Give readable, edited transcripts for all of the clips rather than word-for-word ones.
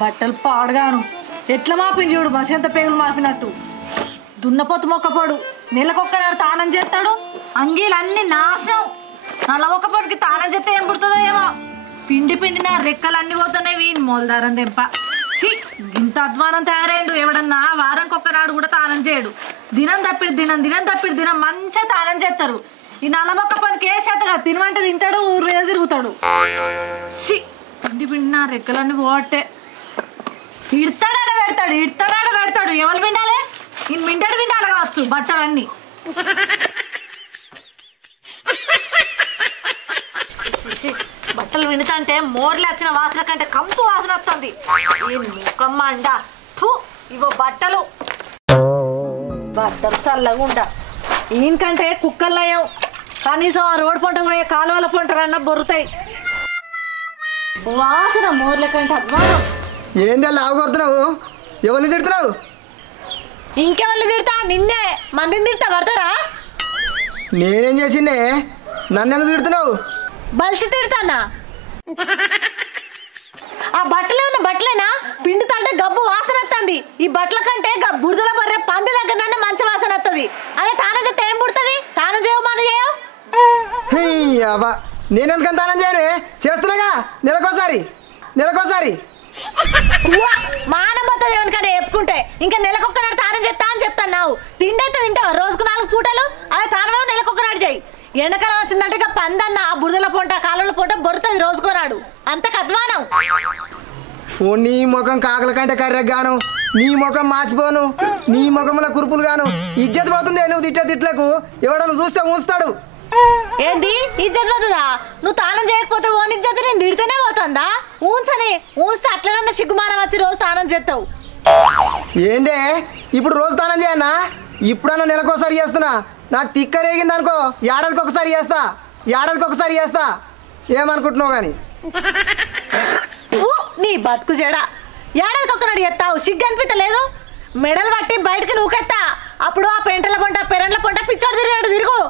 బట్టలు పాడుగాను ఎట్లా మాపింది చూడు మసంత పేగులు మాపినట్టు. దున్నపోతు మొక్కపోడు నెలకొక్కనాడు తానం చేస్తాడు. అంగీలు అన్ని నాశనం. నల్లమొక్కపొడికి తానం చేస్తే ఏం పుడుతుందో ఏమో. పిండి పిండిన రెక్కలన్నీ పోతున్నాయి వీని మొలదారం దెంప. ఇంత అధ్వానం తయారైండు. ఎవడన్నా వారానికి ఒక్కనాడు కూడా తానం చేయడు. దినం తప్పిడి దినం మంచిగా తానం చేస్తారు. ఈ నల్లమొక్క పనికి ఏ చేతగా తినమంటే తింటాడు, ఊరు మీద తిరుగుతాడు. పిండి పిండిన రెక్కలన్నీ పోవట్టే. ఇడతాడాడ పెడతాడు. ఎవరు పిండాలి? నేను మింటాడు పిండాలి కావచ్చు బట్టలన్నీ. బట్టలు విండుతంటే మోర్లు వచ్చిన వాసన కంటే కంపు వాసన వస్తుంది. ఈ ముఖమ్మ అండ ఇవో బట్టలు చల్లగా ఉండ. ఈయనకంటే కుక్కలయ్యాం. కనీసం ఆ రోడ్డు పంట పోయే కాలువల పంటలన్నా బొరుతాయి. వాసన మోర్ల కంటే అద్వానం. ఏంది లావు కొడుతున్నావు? ఎవరిని తిడుతున్నావు? ఇంకెవరిని తిడతా? నిన్నే. మందిని తిడతా పడతారా? నేనేం చేసిండే? నన్నెందుకు తిడుతున్నావు? బలిసి తిడతానా? ఆ బట్టలే ఉన్న బట్టలేనా? పిండుతంటే గబ్బు వాసన వస్తుంది. ఈ బట్టల కంటే బురదల బర్రె పంది దగ్గర మంచి వాసన వస్తుంది. అదే తానం చేస్తే ఏం పుడుతుంది? తానం చేయవు మన చేయవు. నేనెందుకని తానం చేయను? చేస్తున్నాగా నెలకోసారి. మానబోతుంది ఎవరికైనా చెప్పుకుంటే. ఇంకా నెలకొక్కనాడు తానం చేస్తా అని చెప్తాను. నావు తిండి అయితే తింటావా? రోజుకు 4 పూటలు. అదే తానమేమో నెలకొక్కనాడు చేయి. ఎండకాలం వచ్చిందంటే ఇక పందన్న ఆ బురదల పొంట కాలువల పొంట బొరుతుంది రోజుకోనాడు. అంత కద్వానం. ఓ నీ ముఖం కాకల కంటే కర్రెగాను, నీ ముఖం మాసిపోను, నీ ముఖంలో కురుపులు గాను. ఇజ్జత్ పోతుంది నువ్వు తిట్లకు. ఎవడన్నా చూస్తే ఊస్తాడు. ఏంది ఇజ్జత్ పోతుందా? నువ్వు తానం చేయకపోతే ఓన్ ఇజ్జత్ నేను తిడితేనే పోతుందా? ఊస్తే అట్లనన్నా సిగ్గుమానం వచ్చి రోజు తానం చేస్తావు. ఏందే ఇప్పుడు రోజు తానం చేయన్నా? ఇప్పుడన్నా నెలకోసారి చేస్తున్నా. నాకు తిక్క రేగింది అనుకో, ఏడాదికి ఒకసారి చేస్తా. ఏమనుకుంటున్నావు కానీ? నీ బతుకు చెడ. ఏడాదికి ఒకనాడు చేస్తావు. సిగ్గు అనిపించలేదు? మెడలు పట్టి బయటకి నూకెత్తా. అప్పుడు ఆ పెంటల పొంట పెరన్ల పొంట పిచ్చోడు తిరుగు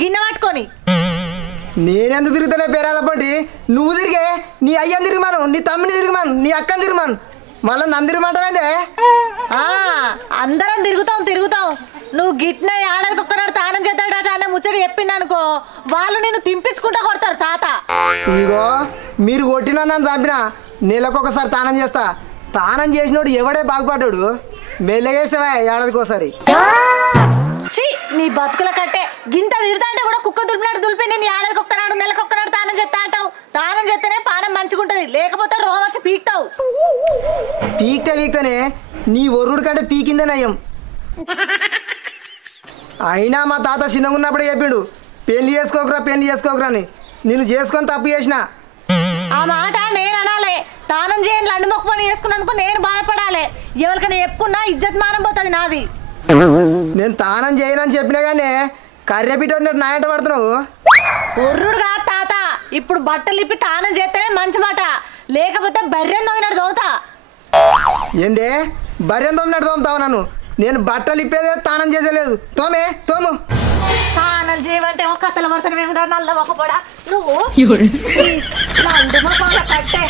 గిన్నె పట్టుకొని. నేనెందుకు తిరుగుతానే పేరాల పొంటి? నువ్వు తిరిగే. నీ అయ్యని తిరిగిమాను, నీ తమ్మిని తిరిగిమాను, నీ అక్కని తిరిగిమాను. మళ్ళీ నన్ను తిరగమంటావేందే? అందరం తిరుగుతాం. నువ్వు గిట్న ఏడాదికి ఒక్కనాడు తానం చేస్తాడట అన్న ముచ్చట చెప్పిందనుకో, వాళ్ళు నిన్ను తింపించుకుంటా కొడతారు తాత. ఇగో మీరు కొట్టినా నన్ను చంపినా నెలకొకసారి తానం చేస్తా. తానం చేసినోడు ఎవడే బాగుపడ్డాడు? మెల్లగేస్తావా ఏడాదికి ఒకసారి? నీ బతుకుల కట్టే. గింత తిడతాంటే కూడా కుక్క దులిపి నేను ఏడాదికి ఒక్కనాడు నెలకొక్కనాడు తానం చేస్తా అంటావు. తానం చేస్తేనే పానం మంచిగుంటది, లేకపోతే రోగం వచ్చి పీక్తావు. పీక్తేనే నీ ఒర్రుడు కంటే పీకిందే నయం. అయినా మా తాత చిన్నగా ఉన్నప్పుడే చెప్పిండు, పెళ్లి చేసుకోకురా అని. నేను చేసుకొని తప్పు చేసిన. ఆ మాట నేను అనాలే. తానం చేయని లండు మొక్క పని చేసుకున్నందుకు నేను బాధపడాలి. ఎవరికైనా చెప్పుకున్నా ఇజ్జత్ మానం పోతుంది నాది. నేను తానం చేయనని చెప్పినా కానీ కర్రెపిట నా ఎంట పడుతున్నావు. ఒర్రుడుగా తాత. ఇప్పుడు బట్టలు ఇప్పి తానం చేస్తేనే మంచి మాట, లేకపోతే బర్రెం తోమినట్టు తోముతా. ఏందే బర్రెం తోమినట్టు తోముతావు నన్ను? నేను బట్టలు ఇప్పేదే, తానం చేసేలేదు. తోము. తానం చేయమంటే ఒక కథల పడతాను. నల్ల ఒక పొడ నువ్వు లండు మొక్క కట్టే.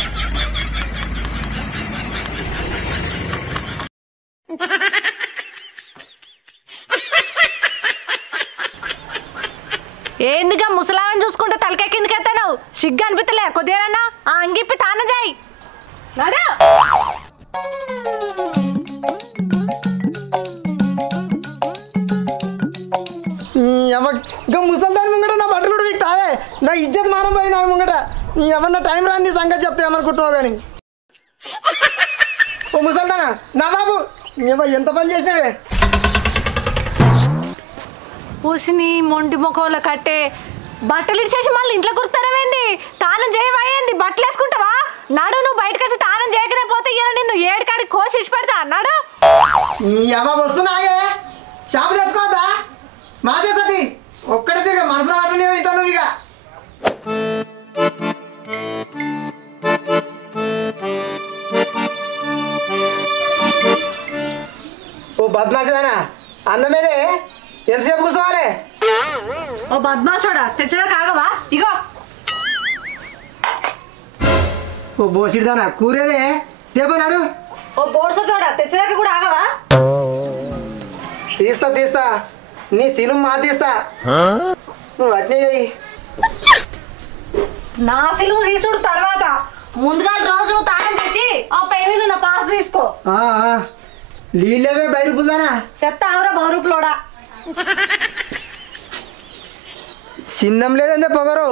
ఏందిగా ముసలామని చూసుకుంటే తలకాయ కిందకి ఎత్తాను? సిగ్గు అనిపిస్తలే కొద్దిగానన్నా? ఆ అంగిప్పి తానం చేయి. నడు. ఇంకా ముసల్దాని ముంగట నా బట్టలు కూడా తావే. నా ఇజ్జత్ మానం పోయి నా ముంగట. నీ ఎవరన్నా టైం రాని నీ సంగతి చెప్తే ఏమనుకుంటున్నావు కానీ. ఓ ముసల్దానా, నా బాబు ఎంత పని చేసినావే? పూసిని మొండి ముఖంలో కట్టే. బట్టలు ఇచ్చేసి మళ్ళీ ఇంట్లో కుర్తానమేంది? తానం చేయవయ్యింది. బట్టలు వేసుకుంటావా? నాడు నువ్వు బయటకు వచ్చి తానం చేయకనే పోతే ఇలా నిన్ను ఏడుకాడికి కోసి పెడతా అన్నాడు. వస్తున్నాయే షాపు తెచ్చుకోవద్దా? మాచేసతి ఒక్కడే తిరిగా మనసులో వాటిని వింటావు నువ్వు. ఇక ఓ బద్మాసనా అందమేదే ఎంతసేపు కూర్చోవాలి? ఓ బద్మాసోడా తెచ్చడా కాగవా? ఇగో ఓ బోసిడిదానా కూరేదే చెప్పనాడు ఓ బోర్స కూడా తెచ్చేదాకా కూడా ఆగవా? తీస్తా తీస్తా, నీ సిలుం మా తీస్తా, నువ్వు అట్నే చెయ్యి. నా సిలువు తీసుడు తర్వాత ముందుగా రోజు నువ్వు తాళం తెచ్చి ఆ పై మీద ఉన్న పాస్ తీసుకో. నీళ్ళవే 10 రూపాయలనా? చెత్త ఆవరా 10 రూపాయలోడా. చిన్నం లేదంటే పొగరు.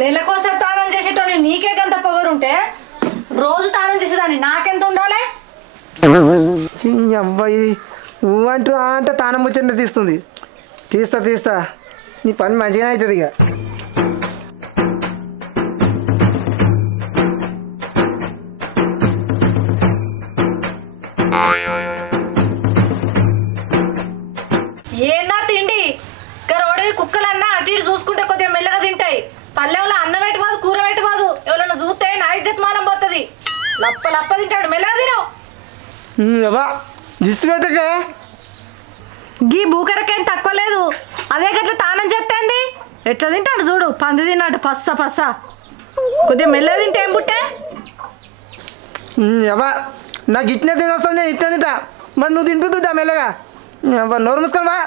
నెలకోసారి తాళం చేసేటోని నీకే గంత పొగరుంటే రోజు తాళం చేసేదాన్ని నాకెంత ఉండాలి? అబ్బాయి నువ్వు అంటూ అంటే తానం ముచ్చట తీస్తుంది. తీస్తా తీస్తా, నీ పని మంచిగానే అవుతుంది. ఇక ఏనా తిండి రోడ్డు కుక్కలన్నా అటు ఇటు చూసుకుంటే కొద్దిగా మెల్లగా తింటాయి. పల్లెంలో అన్నం పెట్టబోదు, కూర పెట్టబోదు. ఎవరన్నా చూస్తే నా ఇజ్జత్ పోతుంది. లప్ప లప్ప తింటాడు, మెల్లగా తినవు. జిస్ట్ పెట్టకే గీ బూకరకేం తక్కువ లేదు. అదే గట్ల తానం చేస్తుంది. ఎట్లా తింటాడు చూడు, పంది తిన్నాడు పస్స పస్స. కొద్దిగా మెల్లగా తింటే ఏం పుట్టే? నాకు ఇట్నే తినొస్తాను, నేను ఇట్నే తింటా. మరి నువ్వు తినిపిద్దా మెల్లగా? నోరు మూసుకోవా?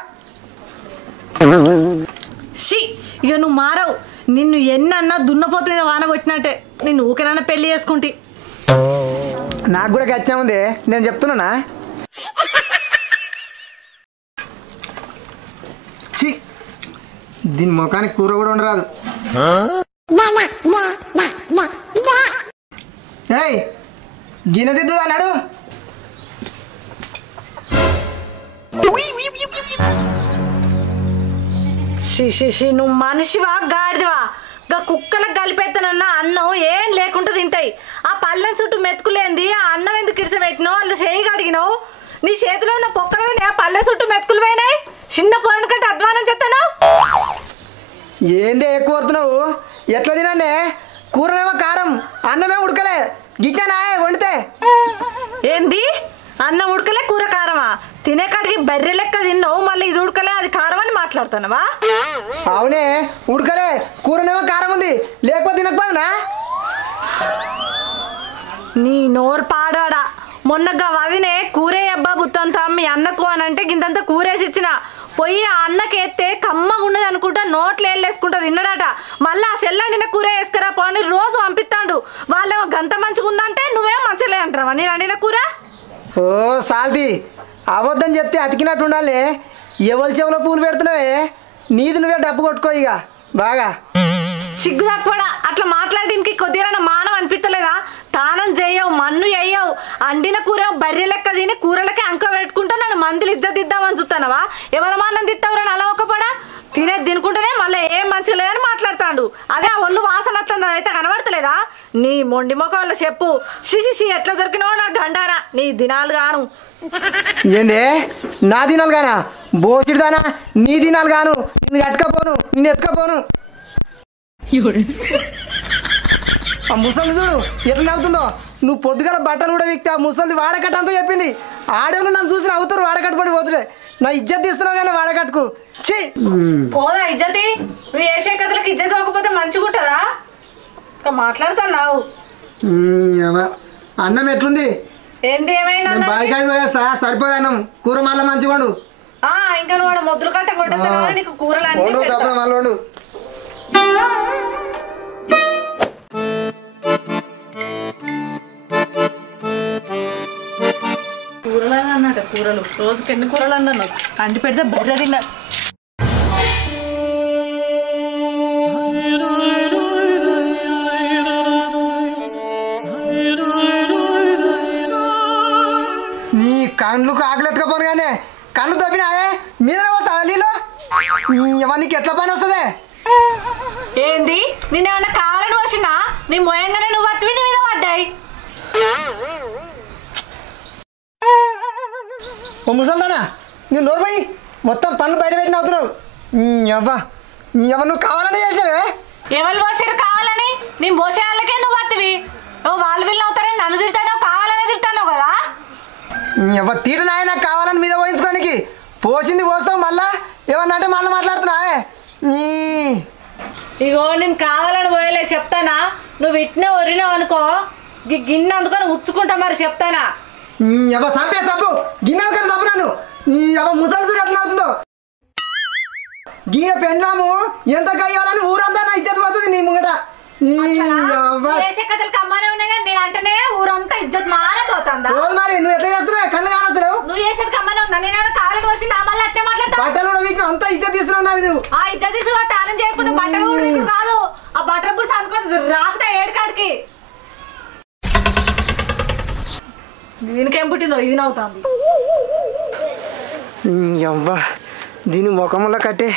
షీ, ఇక నువ్వు మారవు. నిన్ను ఎన్నన్నా దున్నపోతు మీద వాన కొట్టినట్టే. నిన్ను ఊకేనన్నా పెళ్లి చేసుకుంటే. నాకు కూడా గట్టినే ఉంది, నేను చెప్తున్నానా? ఛీ, దీని ముఖానికి కూర కూడా ఉండరాదు. ఏయ్, గిన్నె దిద్దు అన్నాడు. షి నువ్వు మనిషివా గాడిదివా? గా కుక్కలకు కలిపేస్తానన్నా అన్నం ఏం లేకుండా తింటాయి. ఆ పళ్ళెం చుట్టూ మెతుకులేంది, ఆ అన్నం ఎందుకు ఇడిచబెట్టినావు? వాళ్ళు చేయి కడిగినావు. నీ చేతిలో ఉన్న పొక్కలు పోయినాయి, ఆ పళ్ళెం చుట్టూ మెతుకులు పోయినాయి. చిన్న పొరను కంటే అధ్వానం చెప్తాను. ఏందే ఎక్కువ వస్తున్నావు? ఎట్లా తినండి? కూరనేమో కారం, అన్నమే ఉడకలే. గిట్టానా వండితే? ఏంది అన్నం ఉడకలే కూర కారమా? తినే కాడికి బర్రె లెక్క తిన్నావు, మళ్ళీ ఇది ఉడకలే అది కారం అని మాట్లాడుతున్నావా? అవునే, ఉడకలే, కూరనేమో కారం ఉంది, లేకపోతే తినకపోదునా? నీ నోరు పాడాడా. మొన్నగా వదినే కూరే అబ్బా బుత్తంతా మీ అన్నకు అని అంటే గింతంతా కూరేసి ఇచ్చిన. పోయి ఆ అన్నకి ఎత్తే కమ్మగా ఉన్నది అనుకుంటా నోట్లు వేసుకుంటా తిన్నాడట. మళ్ళీ ఆ చెల్లండిన కూర వేసుకురా పోని రోజు పంపిస్తాడు. వాళ్ళేమో గంత మంచిగా ఉందంటే నువ్వేమో మంచిలే అంటావా నేను వండిన కూర? ఓ సాల్ది, అవద్దని చెప్తే అతికినట్టు ఉండాలి. ఎవరి చెవులో పూలు పెడుతున్నావే? నీది నువ్వే డబ్బు కొట్టుకో ఇక బాగా. సిగ్గు తక్కువడా అట్లా మాట్లాడడానికి కొద్దిగా మానం అనిపించలేదా? తానం చేయవు, మన్ను వేయవు, అండిన కూర బర్రె లెక్క తిని కూరలకే అంక పెట్టుకుంటా నన్ను మందులు ఇద్దామని చూస్తానవా? ఎవరి మానం తిత్తావురా అలా ఒక్కపడా? తినేది తినుకుంటేనే మళ్ళీ ఏం మంచిగా లేదని మాట్లాడతాడు. అదే ఆ ఒళ్ళు వాసన వస్తుంది, అయితే కనబడతలేదా? నీ మొండి ముఖంలో చెప్పు. షిషి ఎట్లా దొరికినావో నాకు గండారా నీ దినాలు గాను. ఏందే నా దినాలు గానా? బోసిడిదానా నీ దినాలు గాను. నిన్ను కట్టుకపోను, నిన్ను ఎత్తుకపోను. ఆ ముసలి చూడు ఎట్లా నవ్వుతుందో. నువ్వు పొద్దుగల బట్టలు కూడా విక్తే ఆ ముసలిది వాడకట్ట అంతా చెప్పింది. ఆడేళ్ళు నన్ను చూసి నవ్వుతారు, వాడకట్టు పడి పోతుండే. నా ఇజ్జత్ తీస్తున్నావు కానీ వాడకట్టుకు. ఛీ, పోదా ఇజ్జతి? నువ్వు వేసే కథలకు ఇజ్జత్ ఇవ్వకపోతే మంచిగా ఉంటుందా? ఇంకా మాట్లాడుతున్నావు. అన్నం ఎట్లుంది? ఏంది ఏమైనా బాయికాడికి పోయేస్తా, సరిపోదు అన్నం. కూర మళ్ళీ మంచిగా వండు. ఇంకా నువ్వు మొద్దులు కట్ట కొట్టేస్తాను, నీకు కూరలు తప్ప మళ్ళీ వండు. కూరలు అన్నట్టు కూరలు రోజుకి ఎన్ని కూరలు అన్నాను. అంటి పెడితే బర్రె తిన్నా. నీ కండ్లు ఆకలెత్తుకపోను కానీ కళ్ళు తప్పినాయే మీద వస్తావా నీళ్ళు? నీకు ఎట్లా పని వస్తుంది? ఏంది నేనేమన్నా కావాలని వచ్చినా? నీ మోయంగానే నువ్వు అత్తివి నీ మీద పడ్డాయి. ఓ ముసల్దానా, నువ్వు నోరు పోయి మొత్తం పనులు బయట పెట్టిన అవుతున్నావు. నువ్వు కావాలని చేసినావే? ఎవరు పోసారు కావాలని? నేను పోసే వాళ్ళకే నువ్వు అత్తివి. నువ్వు వాళ్ళు వీళ్ళు అవుతారని నన్ను తిడతావు, కావాలనే తిడతాను కదా. తీరనాయ నాకు కావాలని మీద పోయించుకోనికి. పోసింది పోస్తావు, మళ్ళా ఏమన్నా అంటే మళ్ళీ మాట్లాడుతున్నావే. ఇగో నేను కావాలని పోయలే చెప్తానా? నువ్వు ఇట్నే ఒరినావు అనుకో గిన్నె అందుకొని ఉచ్చుకుంటా మరి చెప్తానా ఎవ సంపే సబ్బు గిన్నెలు కానీ సబ్బు నన్ను ఎవ ముసలి చూడు ఎట్లా అవుతుందో గీన పెన్నాము ఎంత కయ్యాలని ఊరంతా నా ఇజ్జత్ పోతుంది నీ ముంగట కథలు కమ్మనే ఉన్నాయి కానీ నేను అంటేనే ఊరంతా ఇజ్జత్ మారబోతుందా మరి నువ్వు ఎట్లా చేస్తున్నావు కళ్ళు కానొస్తున్నావు నువ్వు చేసేది కమ్మనే ఉందా నేను కాలు వచ్చి నా మళ్ళీ అట్టే మాట్లాడతా బట్టలు కూడా వీక్ అంతా ఇజ్జత్ తీసుకున్నావు నాది నువ్వు ఆ ఇజ్జత్ తీసుకున్నా తానం చేయకపోతే బట్టలు కూడా నీకు కాదు ఆ బట్టల పురుషు అనుకోని రాకుతా ఏడుకాడికి దీనికేం పుట్టిందో ఇది నవ్వుతుంది అవ్వా దీని ముఖంలో కట్టే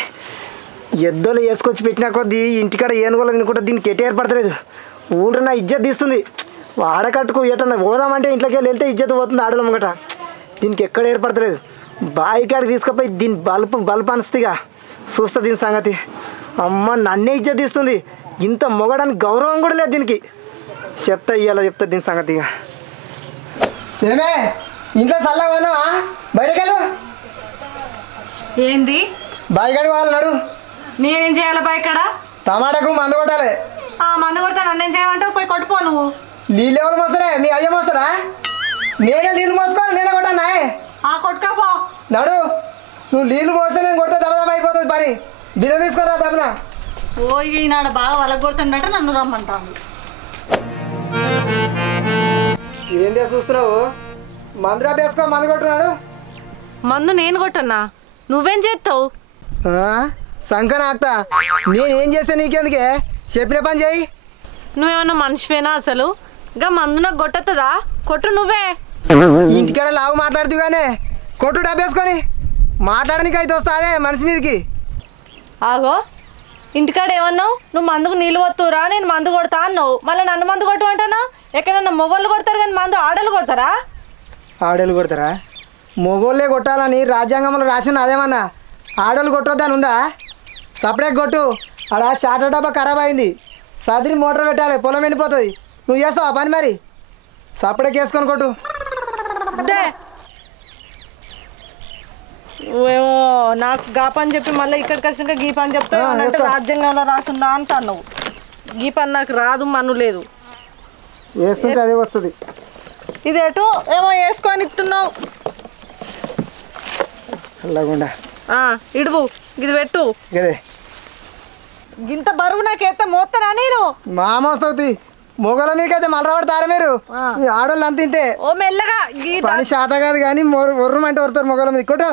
ఎద్దోలు వేసుకొచ్చి పెట్టినా కొద్దీ ఇంటికాడ ఏనుగోలు తినుకుంటా దీనికి ఎట్టే ఏర్పడతలేదు ఊళ్ళో నా ఇజ్జత్ తీస్తుంది ఆడకట్టుకు ఎటన్నా పోదామంటే ఇంట్లోకి వెళ్తే ఇజ్జత్ పోతుంది ఆడల ముంగట దీనికి ఎక్కడ ఏర్పడతలేదు బావి కాడికి తీసుకుపోయి దీని బల్బు అనిస్తుందిగా చూస్తా దీని సంగతి అమ్మ నన్నే ఇజ్జత్ తీస్తుంది ఇంత మొగడానికి గౌరవం కూడా లేదు దీనికి చెప్తా ఇయ్యాల చెప్తా దీని సంగతి ఇక ఏమే ఇంట్లో చల్లగా ఉన్నావా బయటకెళ్ళు ఏంది బాయికాడికి వాళ్ళు నడు నేనేం చేయాలి బాయ్ టమాటాకు మందు కొట్టాలి మందు కొడతా నన్నేం చేయమంటావు పోయి కొట్టుకో నువ్వు నీళ్ళు ఎవరు మోస్తారా మీ అయ్య మోస్తారా నేనే నీళ్ళు మోసుకోవాలి నేనే కొట్టాను కొట్టుకోపో నడు నువ్వు నీళ్ళు మోస్తే నేను కొడితే దెబ్బ అయిపోతుంది పని బియ్య తీసుకోరా దెబ్బన ఓ ఈనాడు బాగా వలగ కొడుతుండట నన్ను రమ్మంటాను ఏందే చూస్తున్నావు మందురా వేసుకో మందు కొట్టున్నాడు మందు నేను కొట్టన్నా నువ్వేం చేస్తావు సంకన ఆక్తా నేనేం చేస్తే నీకెందుకే చెప్పిన పని చేయి నువ్వేమన్నా మనిషివేనా అసలు ఇంకా మందు నాకు కొట్టద్దా కొట్టు నువ్వే ఇంటికాడ లావు మాట్లాడుతూ కానీ కొట్టు డబ్బేసుకొని మాట్లాడడానికి అయితే వస్తాదే మనిషి మీదకి ఆగో ఇంటికాడ ఏమన్నావు నువ్వు మందుకు నీళ్ళు వస్తువురా నేను మందు కొడతా అన్నావు మళ్ళీ నన్ను మందు కొట్టు అంటానా ఎక్కడన్నా మొగోళ్ళు కొడతారు కానీ మందు ఆడలు కొడతారా ఆడోళ్ళు కొడతారా మొగోళ్ళే కొట్టాలని రాజ్యాంగంలో రాసిన అదేమన్నా ఆడోళ్ళు కొట్టొద్దని ఉందా సపరేట్ కొట్టు అలా షార్టర్ డబ్బా ఖరాబ్ అయింది సదిరి మోటార్ పెట్టాలి పొలం ఎండిపోతుంది నువ్వు చేస్తావా పని మరి సపరేట్ వేసుకొని కొట్టు ఏమో నాకు గా పని చెప్పి మళ్ళీ ఇక్కడికి వచ్చినాక గీ పని చెప్తావు అంటే రాజ్యాంగంలో రాసిందా అంట అన్నావు గీ పని నాకు రాదు మను లేదు వేస్తుంటే అదే వస్తుంది ఇదేటు ఏమో వేసుకొని ఇస్తున్నావు అలాగుండా ఇడువు ఇది పెట్టు ఇదే ఇంత బరువు నాకైతే మోస్తారా నేను మా మోస్తవుతుంది మొగల మీదకైతే మళ్ళీ పడతారా మీరు ఆడోళ్ళు అంత తింటే ఓ మెల్లగా పని శాత కాదు కానీ ఒర్రమంటే వరుతారు మొగల మీద కొట్టు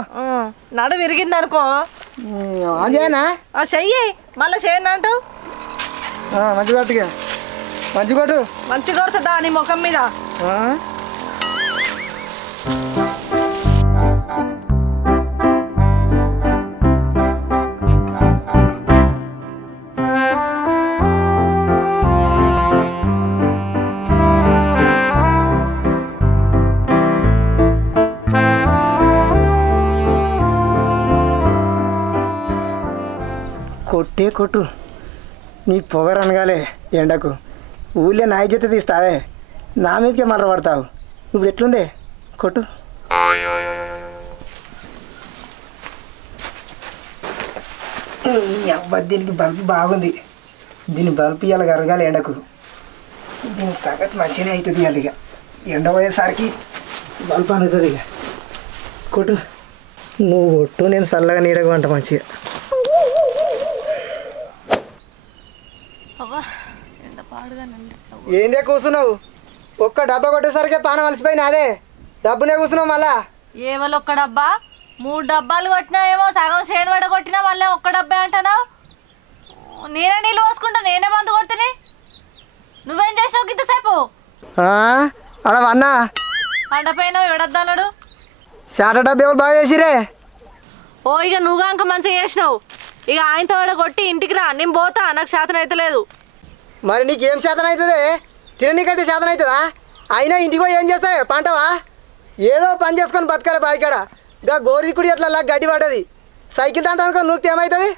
నడు విరిగింది అనుకో చేయనా చెయ్యి మళ్ళీ చేయను అంటావు మంచి కొట్టుగా మంచి కొట్టు మంచి కొడుతుందా నీ ముఖం మీద కొట్టే కొట్టు నీ పొగరు అనగాలే ఎండకు ఊళ్ళో నా ఇజ్జత తీస్తావే నా మీదకే మర్ర పడతావు ఇప్పుడు ఎట్లుందే కొట్టు అబ్బా దీనికి బల్బు బాగుంది దీని బల్బు ఇవాళ కరగాలి ఎండకు దీని సంగతి మంచిగానే అవుతుంది ఇవాళ ఇక ఎండ పోయేసరికి బల్బు అనుతుంది ఇక కొట్టు నువ్వు కొట్టు నేను చల్లగా నీడగా వంట మంచిగా ఏందే కూర్చున్నావు ఒక్క డబ్బా కొట్టేసరికి పానం అలసిపోయినా అదే డబ్బునే కూర్చున్నావు మళ్ళా ఏమో ఒక్క డబ్బా 3 డబ్బాలు కొట్టినా ఏమో సగం చేను పడ కొట్టినా మళ్ళీ ఒక్క డబ్బా అంటానా నేనే నీళ్ళు పోసుకుంటా నేనే మందు కొడుతుంది నువ్వేం చేసినావు ఇంతసేపు అలా అన్నా పండపోయినావు ఎవడొద్దన్నాడు షార్ట్ డబ్బా ఎవరు బాగా చేసిరే ఓ ఇక నువ్వుగా ఇంకా మంచిగా చేసినావు ఇక ఆయనతో వాడ కొట్టి ఇంటికి రా నేను పోతా నాకు శాతం అయితే లేదు మరి నీకేం శాతం అవుతుంది తిననీకైతే శాతం అవుతుందా అయినా ఇంటికి పోయి ఏం చేస్తావే పంటవా ఏదో పని చేసుకొని బతకాలి బాయికాడ ఇంకా గోరికుడి అట్లా గడ్డి పడ్డది సైకిల్ తంట అనుకో నూకితే ఏమవుతుంది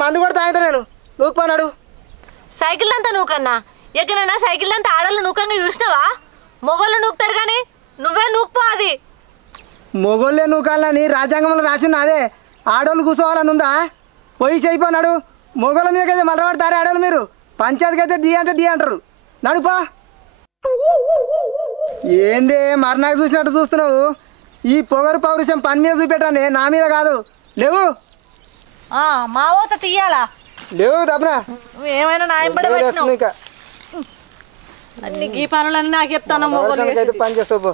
మందు కూడా తాగుతా నేను నూకుపోనాడు సైకిల్ అంతా నూకన్నా ఎక్కడైనా సైకిల్ అంతా ఆడలు నూకంగా చూసినావా మొగోళ్ళు నూకుతారు కానీ నువ్వే నూకుపో అది మొగోళ్ళే నూకాలని రాజ్యాంగంలో రాసిన అదే ఆడోళ్ళు కూర్చోవాలని ఉందా పోయి చేయిపోనాడు మొగోళ్ళ మీదకైతే మళ్ళీ పడతారే ఆడోళ్ళు మీరు పంచాయతీకి అయితే డి అంటే డి అంటారు నడుపా. ఏంది మర్నాకు చూసినట్టు చూస్తున్నావు? ఈ పొగరు పౌరుషం పని మీద చూపెట్టానే, నా మీద కాదు. లేవు మా ఊత తీయాలా? లేవు దబ్బనా. నువ్వు ఏమైనా నాయంబడి ఇంకా అన్ని గీ పనులన్నీ నాకు చెప్తాను. పని చేస్తావు పో.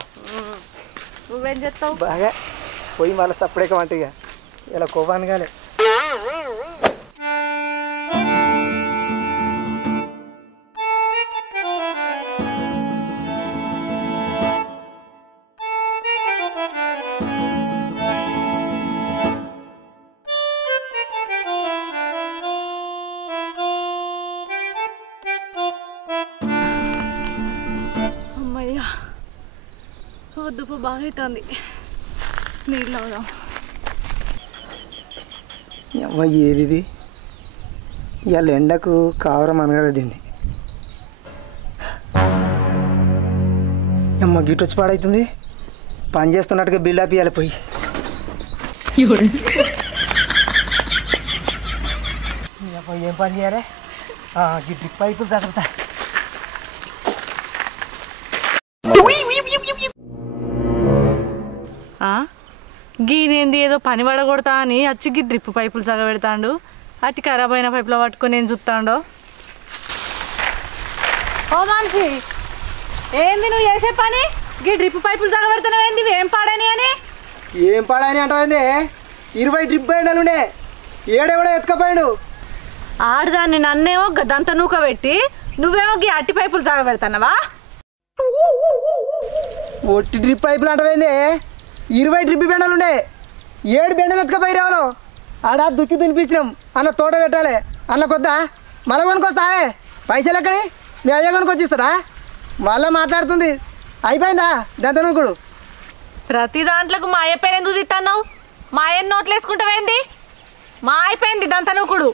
నువ్వేం చెప్తావు? బాగా పోయి మళ్ళీ సప్పుడేక వంట ఇక ఇలా కోపాను కానీ. అమ్మయ్యా దుప్పు బాగా అవుతుంది. నీళ్ళు అవుదాం. అమ్మ ఏది ఇవాళ ఎండకు కావరం అనగలదింది. అమ్మ గిట్ వచ్చి పాడవుతుంది. పని చేస్తున్నట్టుగా బిల్డప్ ఇవ్వాలి పోయి. ఏం పని చేయాలి? గిట్ పైపులు చదువుతా. గీనేంది ఏదో పని పడగొడతా అని అచ్చికి డ్రిప్ పైపులు సగబెడతాడు. అట్టి ఖరాబ్ అయిన పైపులో పట్టుకొని ఏం చూస్తాడో. ఓ మనిషి, ఏంది నువ్వు చేసే పని? గీ డ్రిప్ పైపులు సగబెడతావు ఏంది? ఏం పాడని అని? ఏం పాడని అంటావండి? 20 డ్రిప్ బయటలు ఉండే, ఏడెవడో ఎత్తుకపోయాడు. ఆడదాన్ని నన్నేమో గదంతా నూక పెట్టి నువ్వేమో గీ అట్టి పైపులు సగబెడతానవా? ఒట్టి డ్రిప్ పైపులు అంటావేంది? 20 డ్రిప్ బెండలు ఉండే, 7 బెండలు ఎత్తుకపోయి రావను. ఆడ దుక్కి దునిపించినాం. అన్న తోట పెట్టాలి. అన్న కొద్దా మళ్ళీ కొనుకొస్తావే? పైసలు ఎక్కడి? మీ అయ్య కొనుకొచ్చిస్తాడా? మళ్ళీ మాట్లాడుతుంది. అయిపోయిందా దంత నూకుడు? ప్రతి దాంట్లోకి మా అయ్య పేరు ఎందుకు తిన్నావు? మా అయ్యని నోట్లు వేసుకుంటావేంది? మా అయిపోయింది దంత నూకుడు.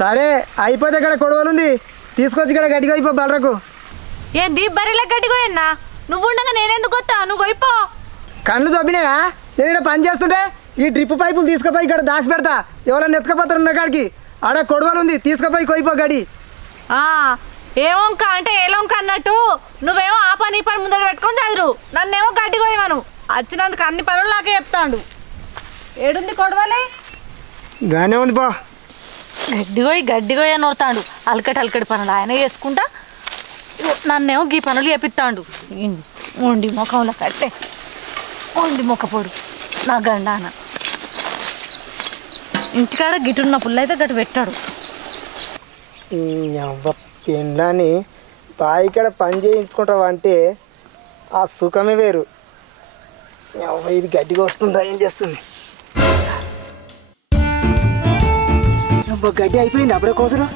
సరే అయిపోతే ఇక్కడ కొడవలు ఉంది, తీసుకొచ్చి ఇక్కడ గట్టిగా అయిపో బలరకు. ఏంది బర్రెలకు గట్టిగోయన్నా? నువ్వు ఉండగా నేనెందుకు వస్తా? నువ్వు అయిపో. కళ్ళు దొబ్బినాయా? నేను ఇక్కడ పని చేస్తుంటే ఈ డ్రిప్ పైపులు తీసుకుపోయి ఇక్కడ దాచి పెడతా. ఎవరైనా ఎత్తుకపోతారు ఉన్న కాడికి. ఆడ కొడవలు ఉంది, తీసుకుపోయి కొయిపో గడి. ఏమొంక అంటే ఏలొంక అన్నట్టు నువ్వేమో ఆ పని ఈ పని ముందర పెట్టుకొని చదురు, నన్నేమో గట్టిగోయమను. వచ్చినందుకు అన్ని పనులు నాకే చెప్తాడు. ఏడుంది కొడవలే? గానే ఉంది బా. గడ్డిగోయి అని వస్తాడు. అలకటి పనులు ఆయన చేసుకుంటా, నన్నేమో గీ పనులు చేపిస్తాడు. ఉండి ముఖంలో కట్టే ఉండి మొక్కపోడు నా గండాన. ఇంటికాడ గిట్టున్న పుల్ల అయితే గట్టు పెట్టాడు. పెళ్ళని బావి ఇక్కడ పని చేయించుకుంటావు అంటే ఆ సుఖమే వేరు. ఇది గడ్డిగా వస్తుందా? ఏం చేస్తుంది? గడ్డి అయిపోయింది అప్పుడే కోసరు.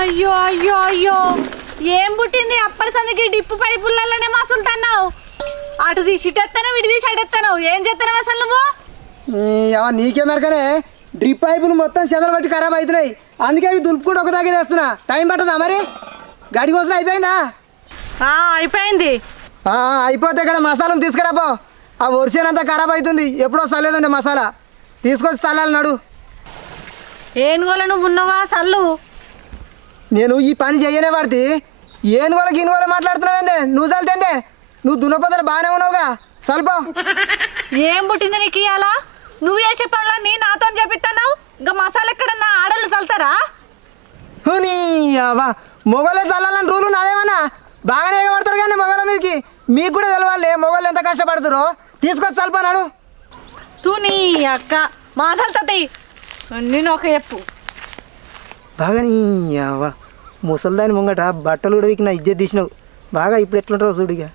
అయ్యో అయ్యో అయ్యో, ఏం పుట్టింది? అప్పటి సందికి డిప్పు పైపులలోనే మసులుతున్నావు. అటు తీసి ఇటెత్తాను, విడి తీసి అటెత్తాను. ఏం చేస్తావు అసలు నువ్వు? నీకే మెరకనే డ్రిప్ పైపులు మొత్తం చెదలు పట్టి ఖరాబ్ అవుతున్నాయి. అందుకే అవి దులుపుకుంటూ ఒక దగ్గర వేస్తున్నా. టైం పట్టదా మరి? గడి కోసం అయిపోయిందా? అయిపోయింది. అయిపోతే ఇక్కడ మసాలాను తీసుకురాపో. ఆ వరిసేనంతా ఖరాబ్ అవుతుంది. ఎప్పుడో సల్లేదండి మసాలా తీసుకొచ్చి చల్లాలి. నడు. ఏనుగోల నువ్వు ఉన్నవా సల్లు? నేను ఈ పని చెయ్యనే పడితే ఏనుగోల గినుగోల మాట్లాడుతున్నావేందే? నువ్వు చల్లితే నువ్వు దున్నపోతలు బాగానే ఉన్నావుగా. సల్పో. ఏం పుట్టింది నీకు ఇయ్యాలా? నువ్వు ఏ చెప్పాలా? నీ నాతో చెప్పిస్తున్నావు. ఇంకా మసాలా ఎక్కడన్నా ఆడళ్ళు చల్లుతారా? నీ మొగలే చల్లాలని రూలు నాదేమన్నా? బాగానే ఎగబడతారు కానీ మొగల మీదకి. మీకు కూడా తెలవాలి మొగలు ఎంత కష్టపడుతురో. తీసుకొచ్చి చల్పనాడు. తూ నీ అక్క మసాలా తత్తాయి. నేను ఒక చెప్పు బాగా నీ ముసలిదాని ముంగట బట్టలు కూడా వీకి నా ఇజ్జత్ తీసినావు. బాగా ఇప్పుడు ఎట్లుంటావు చూడిగా.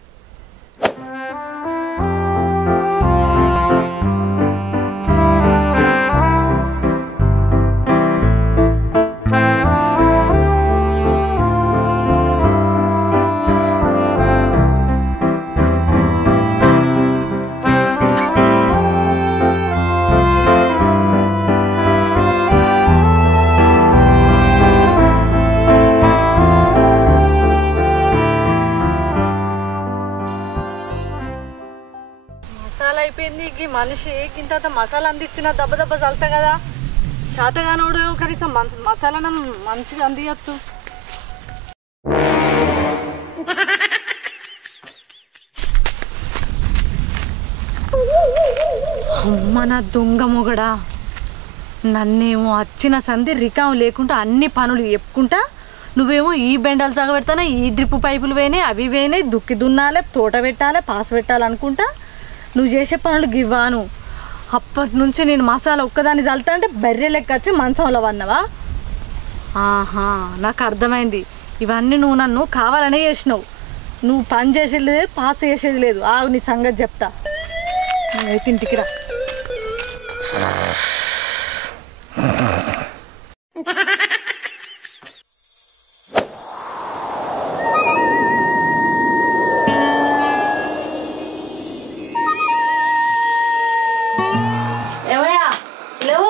అయిపోయింది ఈ మనిషి ఇంత మసాలా అందించిన దెబ్బ దెబ్బ చల్తా కదా శాతగానోడు కనీసం మసాలా మంచిగా అందియచ్చు. అమ్మ నా దొంగ మొగడా, నన్నేమో వచ్చిన సంధి రికాం లేకుండా అన్ని పనులు చెప్పుకుంటా, నువ్వేమో ఈ బెండలు చగబెడతానే, ఈ డ్రిప్ పైపులు వేయినాయి, అవి వేయినాయి, దుక్కి దున్నాలే, తోట పెట్టాలి, పాస్ పెట్టాలనుకుంటా. నువ్వు చేసే పనులు గివ్వాను. అప్పటి నుంచి నేను మసాలా ఒక్కదాన్ని చల్లుతా అంటే బెర్రె లెక్క వచ్చి మంచంలో వన్నవా? ఆహా, నాకు అర్థమైంది. ఇవన్నీ నువ్వు నన్ను కావాలనే చేసినావు. నువ్వు పని చేసేది లేదు, పాస్ చేసేది లేదు. ఆగు, నీ సంగతి చెప్తా. అయితే ఇంటికి రా. ఏమయ్యా లేవు,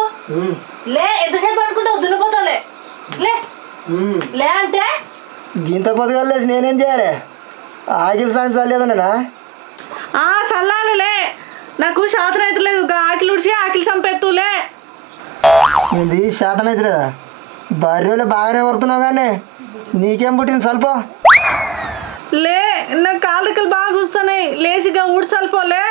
లే. ఎంతసేపు అనుకుంటావు? దున్నపోతావులే, లే లే అంటే గింత పొద్దుగా లేచి నేనేం చేయాలి? ఆకిలి సాయం చల్లేదు నేనా? చల్లాలిలే, నాకు శాతం అయితే లేదు. ఆకిలి ఉడిచి ఆకిలి చంపెత్తులే. ఇది శాతం అయితే లేదా? భార్యలో బాగానే కొడుతున్నావు కానీ నీకేం పుట్టింది సల్పో? లే, నా కాళ్ళకి బాగా కూస్తున్నాయి, లేచిగా ఊడి చల్పోలే.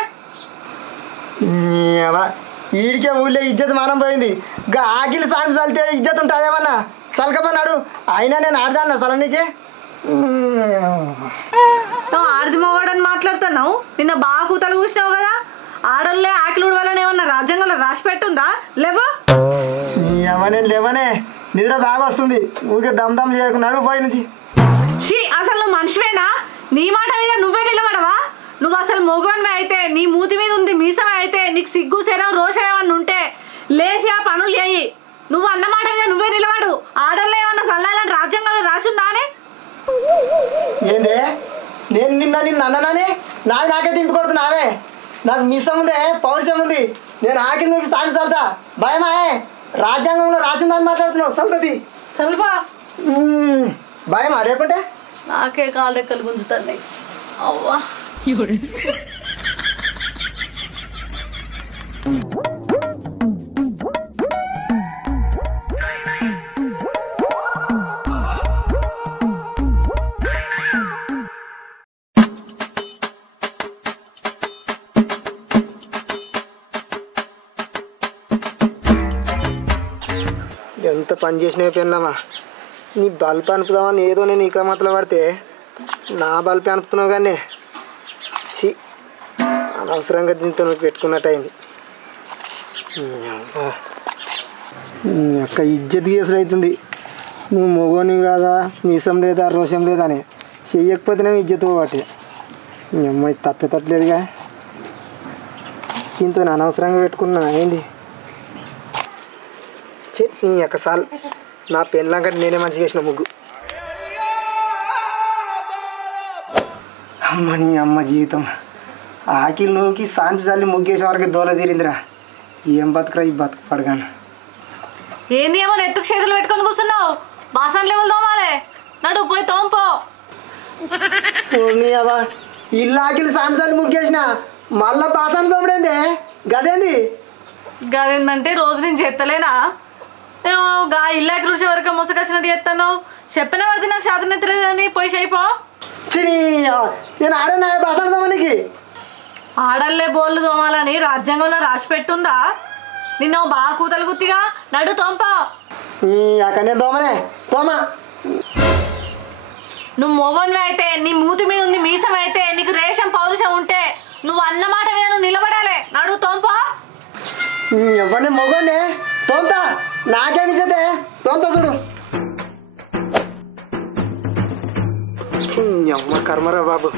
ఈడికే ఊళ్ళో ఇజ్జత్ మానం పోయింది. గా ఆకిలి సాయం చల్లితే ఇజ్జత్ ఉంటుందేమన్నా? చలకపోన్నాడు అయినా నేను ఆడదాన్నా సలనీకి. ఆడిది మగవాడని మాట్లాడుతున్నావు. నిన్న బాగా కూతలు కూసినావు కదా. ఆడోళ్ళే ఆకిలి ఉడవాలని ఏమన్నా రాజ్యాంగంలో రాసి పెట్టుందా? లేవో. నేను లేవనే, నిద్ర బాగా వస్తుంది. ఊరికే దమ్ దమ్ చేయకున్నాడు పోయి నుంచి. అసలు నువ్వు మనిషివేనా? నీ మాట మీద నువ్వే నిలబడవా? నువ్వు అసలు మొగోనివే అయితే, నీ మూతి మీద ఉంది మీసమే అయితే, నీకు సిగ్గు శరం రోషం ఏమన్నా ఉంటే లేచి ఆ పనులు చేయి. నువ్వు అన్న మాట మీద నువ్వే నిలబడు. ఆడోళ్ళే ఏమన్నా చల్లాలని రాజ్యాంగంలో రాసుందా అని? ఏందే నేను నిన్ను అన్నానని నాకే తింపు కొడుతున్నావే? నాకు మీసం ఉందే, పౌరుషం ఉంది. నేను ఆకిలి నుంచి స్థానం చల్తా. భయమా? రాజ్యాంగంలో రాసిందని మాట్లాడుతున్నావు. చల్తది చల్పా. భయమా లేకుంటే? నాకే కాలు రెక్కలు గుంజుతున్నాయి. అవ్వా, ఎంత పని చేసినవి పెళ్ళామా? నీ బల్బ్ అనుపుదామని ఏదో నేను ఇక మాటలు పడితే నా బల్బ్ అనుపుతున్నావు కానీ అనవసరంగా దీంతో నువ్వు పెట్టుకున్నట్టు అయింది. అక్క ఇజ్జత్ కేసులు అవుతుంది. నువ్వు మొగోని కాదా, మీసం లేదా, రోషం లేదా అని చెయ్యకపోతేనే ఇజ్జత్ పోబట్టి. మీ అమ్మాయి తప్పేటట్లేదుగా. దీంతో అనవసరంగా పెట్టుకున్నా ఏంది? నీ యొక్క సాల్ నా పెళ్ళం కంటే నేనే మంచిగా చేసిన ముగ్గు. అమ్మ నీ అమ్మ జీవితం ఆకిలి నూకి సాంపి చల్లి ముగ్గేసే వరకు దోల తీరిందిరా. ఏం బతుకురా ఈ బతుకు పడగాను. ఏంది ఏమో నెత్తుకు చేతులు పెట్టుకొని కూర్చున్నావు? బాసన్ లెవెల్ తోమాలే, నడు పోయి తోంపో. అవ్వ ఇల్లు ఆకిలి సాంపి చల్లి ముగ్గేసిన మళ్ళా బాసన్ తోమడేంది? గదేంది? గదేందంటే రోజు నేను చేస్తలేనా? ఏమో గా ఇల్లాకి రుచి వరకు ముసకొచ్చినట్టు చేస్తాను. చెప్పిన పడితే నాకు శాతం ఎత్తలేదని పోయి చేయిపో. నేను ఆడన్నా బాసన్ తోమనికి? ఆడల్లే బోళ్ళు తోమాలని రాజ్యాంగంలో రాసి పెట్టుందా? నిన్న బాగా కూతలు గుత్తిగా నడు తోంపో. అక్కడ నేను తోమనే తోమా. నువ్వు మొగోనివి అయితే, నీ మూతి మీద ఉంది మీసం అయితే, నీకు రేషం పౌరుషం ఉంటే నువ్వు అన్న మాట మీద నువ్వు నిలబడాలి. నడు తోంపో. ఎవరిని మొగోనే తోంతా, నాకేమి ఇచ్చే తోంతా చూడు. అమ్మ కర్మరా బాబు,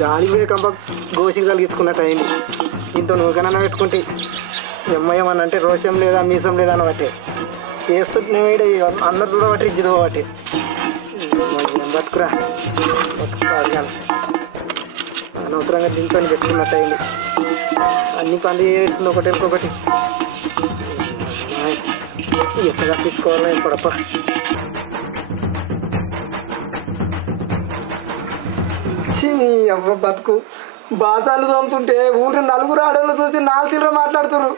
గాలి మీద కంప గోసికి కలిగించుకున్నట్టు అయింది. దీంతో నువ్వుకన్నా పెట్టుకుంటే ఎమ్మయ్యమనంటే రోషం లేదా మీసం లేదా అని బట్టి చేస్తుంటే అందరు చూడబట్టి ఇజ్జత పోబట్టి బతుకురా అనవసరంగా దీంతో పెట్టుకున్నట్టు అయింది. అన్ని పనులు చేస్తుంది ఒకటి ఇంకొకటి. ఎట్లా తప్పించుకోవాలా ఎప్పుడప్ప. నీ అవ్వ బతుకు బాసాలు తోముతుంటే ఊరు నలుగురు ఆడవాళ్ళు చూసి నాలుగు మాట్లాడుతారు.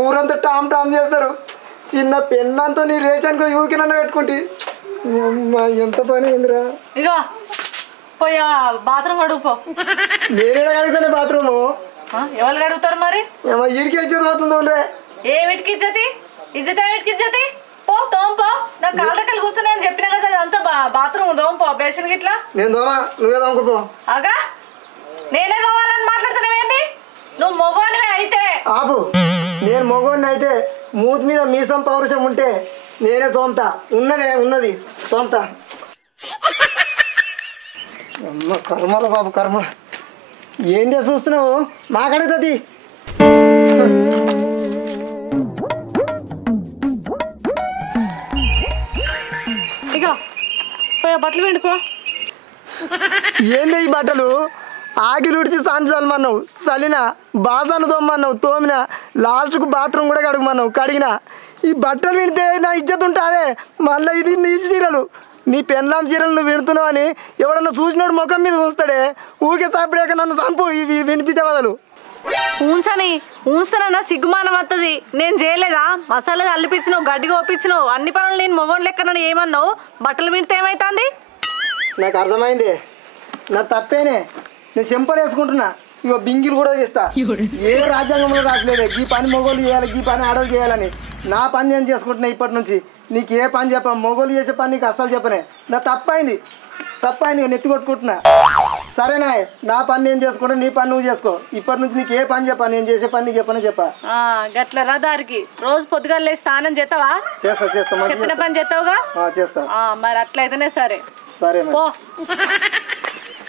ఊరంతా టామ్ టామ్ చేస్తారు. చిన్న పెన్నంతో నీ రేషన్కి యూకినన్న పెట్టుకుంటే ఎంత పని అయిందిరా. ఇగో పోయా బాత్రూమ్ కడుగుపో. నేనే కడుగుతానే బాత్రూము. ఎవరు కడుగుతారు మరి? ఈడికి ఇచ్చేది పోతుంది ఊరే. ఏమిటికి ఇజ్జతి? ఏమిటికి ఇజ్జతి? పో తోంపో. నాకు కాళ్ళకలు కూర్చుని అని చెప్పినా కదా, అదంతా బాత్రూమ్ తోంపో. బేసిన్ గిట్లా నేను దోమా, నువ్వే దోమకపో. అగా నేనే తోవాలని మాట్లాడుతున్నావేంటి? నువ్వు మగవానివే అయితే ఆపు. నేను మగవాడిని అయితే మూతి మీద మీసం పౌరుషం ఉంటే నేనే తోముతా. ఉన్నది తోముతా. అమ్మ కర్మల బాబు కర్మ. ఏం చేసి చూస్తున్నావు? మాకడుగుతుంది. ఇక పోయా బట్టలు పిండిపో. ఏంది ఈ బట్టలు? ఆగిలు ఉడిచి సాని చల్లమన్నావు, చలిన బాసాను తోమన్నావు, తోమిన లాస్ట్కు బాత్రూమ్ కూడా కడుగుమన్నావు, కడిగిన. ఈ బట్టలు వింటే నా ఇజ్జత్ ఉంటాదే. మళ్ళీ ఇది నీ చీరలు, నీ పెన్లాం చీరలు నువ్వు విడుతున్నావు అని ఎవడన్నా చూసినోడు ముఖం మీద ఉంచుతాడే. ఊకే సాపిడాక నన్ను చంపు ఇవి వినిపించే బదులు. ఉంచుతానన్నా సిగ్గుమానం వస్తుంది. నేను చేయలేదా? మసాలా అల్లిపించినావు, గడ్డి కోపించినావు, అన్ని పనులు నేను మొగోని లెక్క నన్ను ఏమన్నావు? బట్టలు వింటే ఏమవుతుంది? నాకు అర్థమైంది, నా తప్పేనే. నేను చెంపలు వేసుకుంటున్నా. ఇగో బింగిలు కూడా చేస్తా. ఏ రాజ్యాంగంలో రాట్లేదు ఈ పని మొగోళ్ళు చేయాలి, ఈ పని ఆడలు చేయాలని. నా పని నేను చేసుకుంటున్నా ఇప్పటి నుంచి. నీకు ఏ పని చెప్పను, మొగోళ్ళు చేసే పని నీకు అస్సలు చెప్పనే. నా తప్పైంది నెత్తి కొట్టుకుంటున్నా. సరేనా? నా పని నేను చేసుకుంటా, నీ పని నువ్వు చేసుకో. ఇప్పటి నుంచి నీకు ఏ పని చెప్పా, నేను చేసే పని నీకు చెప్పా. గట్ల రా దారికి. రోజు పొద్దుగాల లేచి స్నానం చేస్తావా? చేస్తా. చెప్పిన పని చేస్తావుగా? చేస్తా. మరి అట్లయితేనే సరే. పో.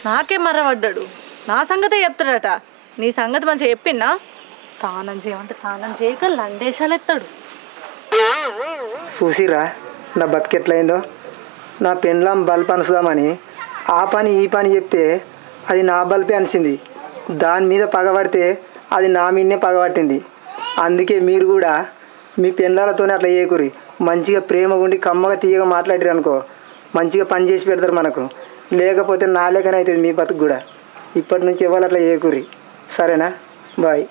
నాకే మర్రపడ్డాడు. నా సంగతే చెప్తాడట. నీ సంగతి మంచిగా చెప్పిందా? తానం చేయమంటే తానం చేయక లండేశాలు ఎత్తాడు. చూసిరా నా బతికెట్లయిందో. నా పెన్లాం బల్బ్ అనుసుదామని ఆ పని ఈ పని చెప్తే అది నా బల్బే అనిసింది. దాని మీద పగబడితే అది నా మీదనే పగబట్టింది. అందుకే మీరు కూడా మీ పెన్లాలతోనే అట్లా చేయకూరి. మంచిగా ప్రేమగా ఉండి కమ్మగా తీయగా మాట్లాడారు అనుకో, మంచిగా పని చేసి పెడతారు మనకు. లేకపోతే నా లేకనే అవుతుంది మీ బతుకు కూడా. ఇప్పటి నుంచి ఎవరు అట్లా చేయకూరి. సరేనా? బాయ్.